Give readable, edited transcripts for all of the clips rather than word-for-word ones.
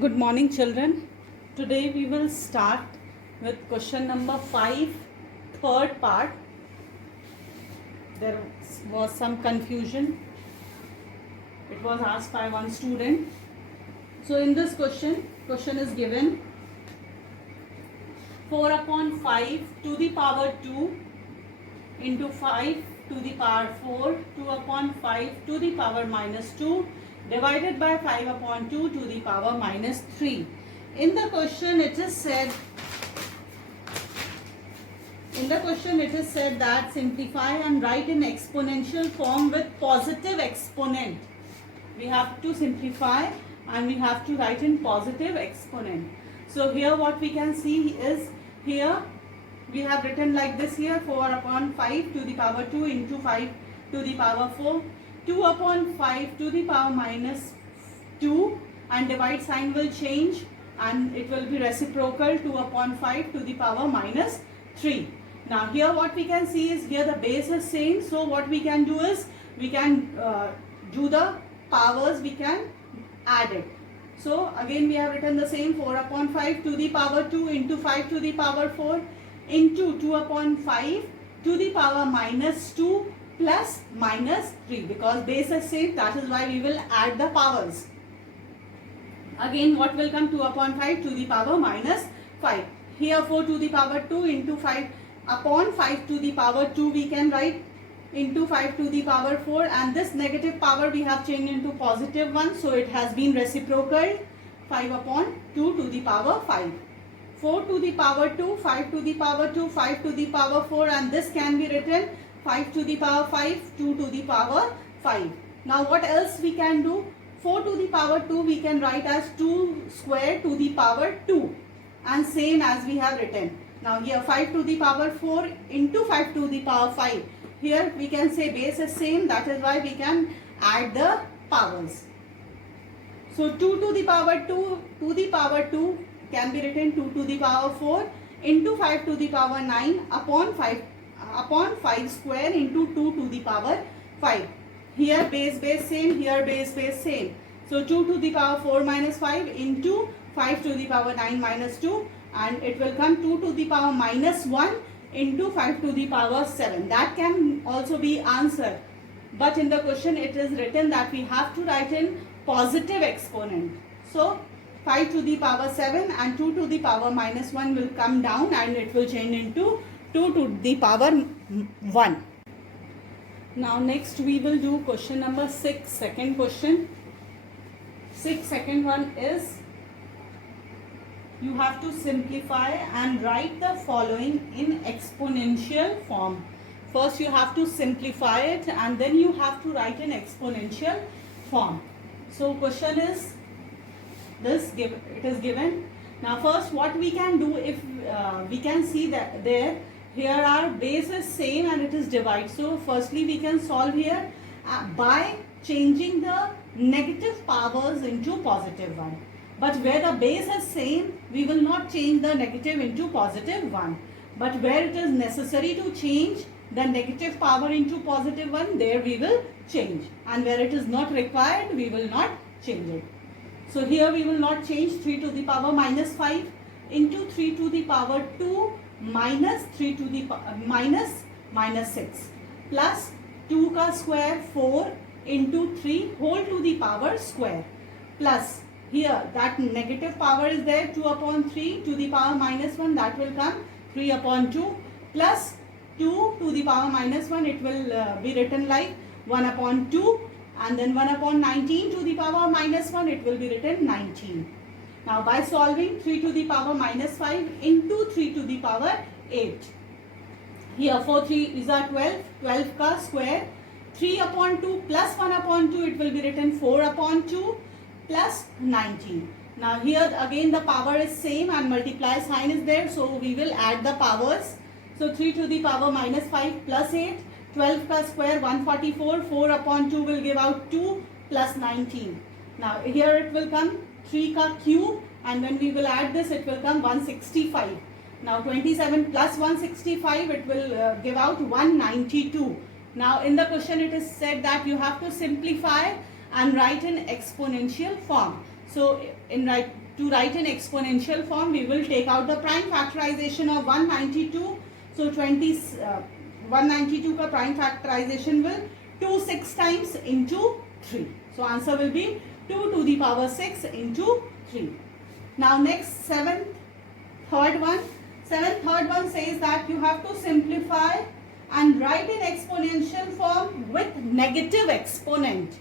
Good morning, children. Today we will start with question number 5, third part. There was some confusion. It was asked by one student. So in this question is given 4 upon 5 to the power 2 into 5 to the power 4, 2 upon 5 to the power minus 2 divided by 5 upon 2 to the power minus 3. In the question it is said that simplify and write in exponential form with positive exponent. We have to simplify and we have to write in positive exponent. So here what we can see is, here we have written like this here, 4 upon 5 to the power 2 into 5 to the power 4, 2 upon 5 to the power minus 2, and divide sign will change and it will be reciprocal, 2 upon 5 to the power minus 3. Now here what we can see is, here the base is same, so what we can do is, we can do the powers, we can add it. So again we have written the same, 4 upon 5 to the power 2 into 5 to the power 4 into 2 upon 5 to the power minus 2 plus minus 3, because base is same, that is why we will add the powers. Again what will come, 2 upon 5 to the power minus 5. Here 4 to the power 2 into 5 upon 5 to the power 2 we can write into 5 to the power 4, and this negative power we have changed into positive one, so it has been reciprocal, 5 upon 2 to the power 5. 4 to the power 2, 5 to the power 2, 5 to the power 4, and this can be written 5 to the power 5, 2 to the power 5. Now what else we can do? 4 to the power 2 we can write as 2 square to the power 2, and same as we have written. Now here 5 to the power 4 into 5 to the power 5. Here we can say base is same, that is why we can add the powers. So 2 to the power 2 to the power 2 can be written 2 to the power 4 into 5 to the power 9 upon 5 square into 2 to the power 5. Here base same, here base same. So 2 to the power 4 minus 5 into 5 to the power 9 minus 2, and it will come 2 to the power minus 1 into 5 to the power 7. That can also be answered, but in the question it is written that we have to write in positive exponent. So 5 to the power 7 and 2 to the power minus 1 will come down and it will change into 2 to the power 1. Now next we will do question number 6, second question. Second one is, you have to simplify and write the following in exponential form. First you have to simplify it and then you have to write in exponential form. So question is this, it is given. Now first what we can do, if we can see that here our base is same and it is divide. So firstly we can solve here by changing the negative powers into positive one. But where the base is same, we will not change the negative into positive 1. But where it is necessary to change the negative power into positive 1, there we will change. And where it is not required, we will not change it. So here we will not change 3 to the power minus 5 into 3 to the power 2 minus 3 to the minus 6 plus 2 ka square 4 into 3 whole to the power square, plus here that negative power is there, 2 upon 3 to the power minus 1, that will come 3 upon 2 plus 2 to the power minus 1, it will be written like 1 upon 2, and then 1 upon 19 to the power minus 1, it will be written 19. Now by solving 3 to the power minus 5 into 3 to the power 8. Here 4 3 is a 12 ka square, 3 upon 2 plus 1 upon 2, it will be written 4 upon 2 plus 19. Now here again the power is same and multiply sign is there, so we will add the powers. So 3 to the power minus 5 plus 8, 12 ka square 144, 4 upon 2 will give out 2 plus 19. Now here it will come 3 ka cube, and when we will add this it will come 165. Now 27 plus 165, it will give out 192. Now in the question it is said that you have to simplify and write in exponential form. So to write in exponential form, we will take out the prime factorization of 192. So 192 का prime factorization will 2 6 times into 3. So answer will be 2 to the power 6 into 3. Now next seventh third one says that you have to simplify and write in exponential form with negative exponent.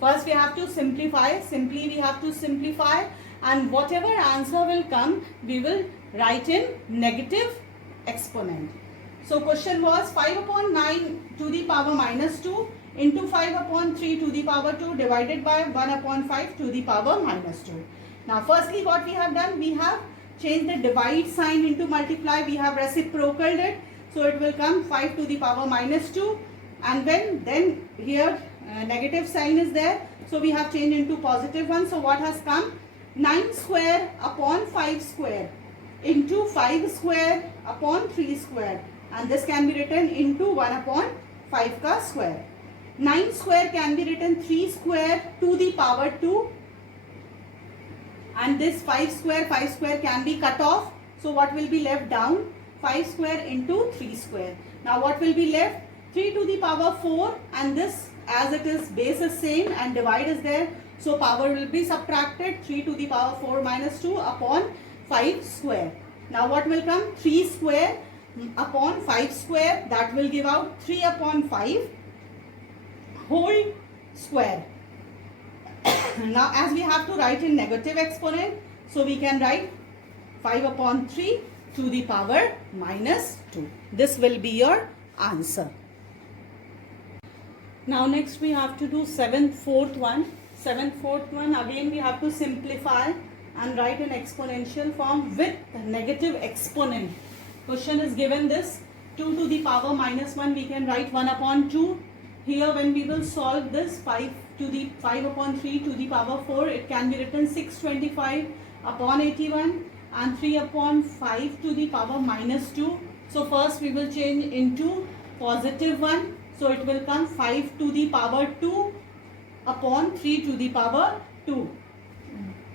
First we have to simplify. Simply we have to simplify, and whatever answer will come, we will write in negative exponent. So question was 5 upon 9 to the power minus 2 into 5 upon 3 to the power 2 divided by 1 upon 5 to the power minus 2. Now firstly what we have done, we have changed the divide sign into multiply. We have reciprocaled it. So it will come 5 to the power minus 2, and then here negative sign is there. So we have changed into positive one. So what has come? 9 square upon 5 square into 5 square upon 3 square, and this can be written into 1 upon 5 ka square. 9 square can be written 3 square to the power 2, and this 5 square can be cut off. So what will be left down? 5 square into 3 square. Now what will be left? 3 to the power 4, and this, as it is base is same and divide is there, so power will be subtracted. 3 to the power 4 minus 2 upon 5 square. Now what will come? 3 square upon 5 square, that will give out 3 upon 5 whole square. Now as we have to write in negative exponent, so we can write 5 upon 3 to the power minus 2. This will be your answer. Now next we have to do fourth one. Again we have to simplify and write in exponential form with negative exponent. Question is given this 2 to the power minus 1, we can write 1 upon 2. Here when we will solve this 5 upon 3 to the power 4, it can be written 625 upon 81 and 3 upon 5 to the power minus 2. So first we will change into positive 1. So it will come 5 to the power 2 upon 3 to the power 2.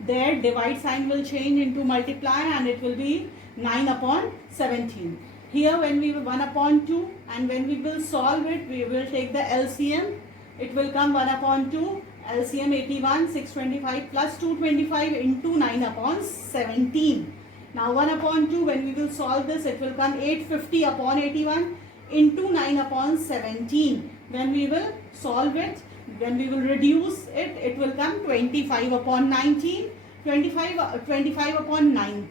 There divide sign will change into multiply, and it will be 9 upon 17. Here when we will 1 upon 2, and when we will solve it, we will take the LCM. It will come 1 upon 2, LCM 81, 625 plus 225 into 9 upon 17. Now 1 upon 2, when we will solve this, it will come 850 upon 81 into 9 upon 17. When we will solve it, when we will reduce it, it will come 25 upon 19, 25 upon 9,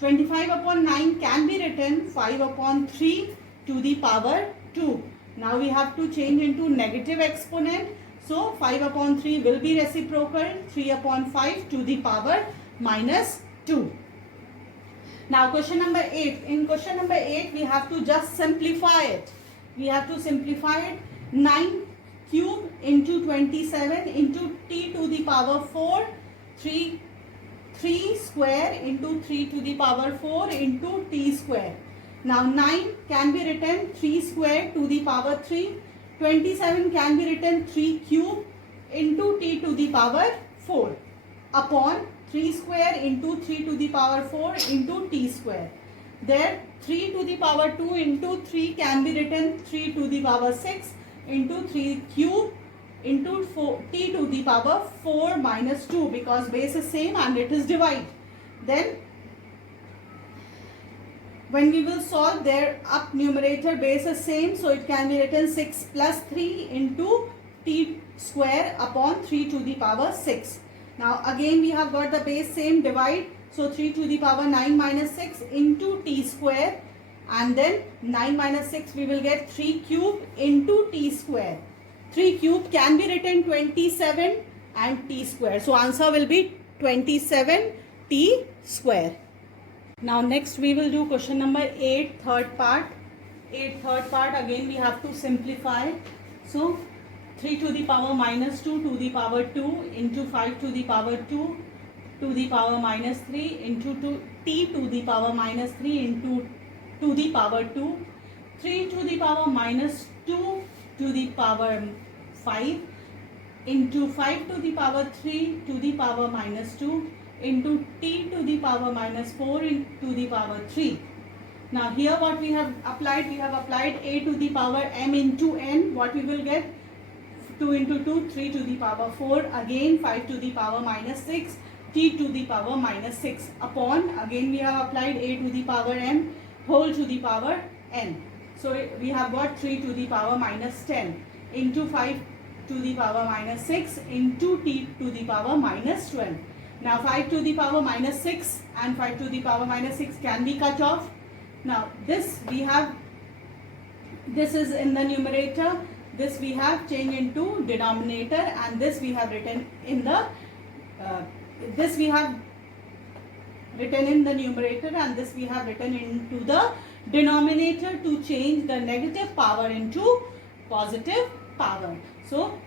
25 upon 9 can be written 5 upon 3 to the power 2. Now we have to change into negative exponent. So 5 upon 3 will be reciprocal, 3 upon 5 to the power minus 2. Now question number 8. In question number 8, we have to just simplify it. 9 cube into 27 into t to the power 4, 3 square into 3 to the power 4 into t square. Now 9 can be written 3 square to the power 3. 27 can be written 3 cube into t to the power 4 upon 3 square into 3 to the power 4 into t square. There 3 to the power 2 into 3 can be written 3 to the power 6 into 3 cube into t to the power 4 minus 2, because base is same and it is divide. Then when we will solve, their up numerator base is same, so it can be written 6 plus 3 into t square upon 3 to the power 6. Now again we have got the base same, divide, so 3 to the power 9 minus 6 into t square, and then 9 minus 6 we will get 3 cube into t square. 3 cube can be written 27 and t square. So answer will be 27 t square. Now next we will do question number 8, third part. Again we have to simplify. So 3 to the power minus 2 to the power 2 into 5 to the power 2 to the power minus 3 into t to the power minus 3 into to the power 2, 3 to the power minus 2 to the power 5 into 5 to the power 3 to the power minus 2 into t to the power minus 4 to the power 3. Now here what we have applied a to the power m into n. What we will get? 2 into 2, 3 to the power 4, again 5 to the power minus 6, t to the power minus 6 upon, again we have applied a to the power m whole to the power n. So we have got 3 to the power minus 10 into 5 to the power minus 6 into t to the power minus 12. Now 5 to the power minus 6 and 5 to the power minus 6 can be cut off. Now this we have, this is in the numerator, this we have changed into denominator, and this we have written in the this we have written in the numerator, and this we have written into the denominator to change the negative power into positive power. So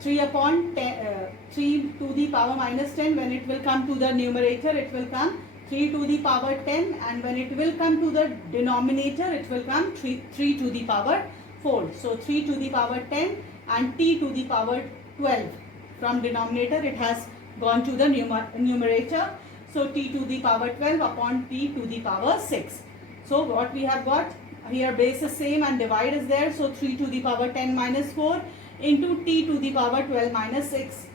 3 upon 10, 3 to the power minus 10, when it will come to the numerator, it will come 3 to the power 10, and when it will come to the denominator, it will come 3 to the power 4. So 3 to the power 10 and t to the power 12. From denominator it has gone to the numerator. So t to the power 12 upon t to the power 6. So what we have got here, base is same and divide is there. So 3 to the power 10 minus 4 into t to the power 12 minus 6.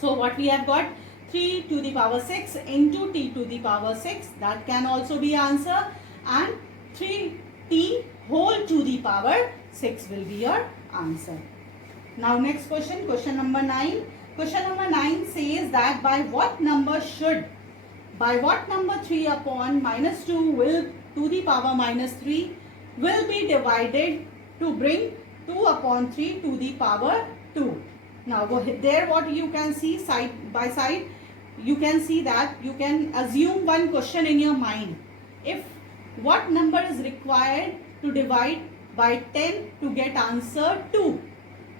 So what we have got, 3 to the power 6 into t to the power 6, that can also be answer, and 3t whole to the power 6 will be your answer. Now next question, question number 9. Question number 9 says that by what number 3 upon minus 2 will to the power minus 3 will be divided to bring 2 upon 3 to the power 2. Now there what you can see side by side, you can see that you can assume one question in your mind. If what number is required to divide by 10 to get answer 2.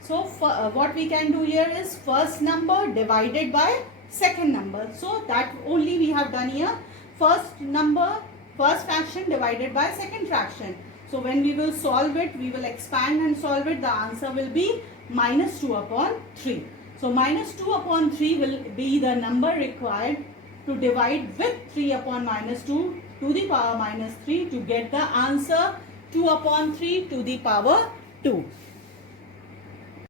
So what we can do here is first number divided by second number. So that only we have done here. First number, first fraction divided by second fraction. So when we will solve it, we will expand and solve it. The answer will be minus 2 upon 3. So minus 2 upon 3 will be the number required to divide with 3 upon minus 2 to the power minus 3 to get the answer 2 upon 3 to the power 2.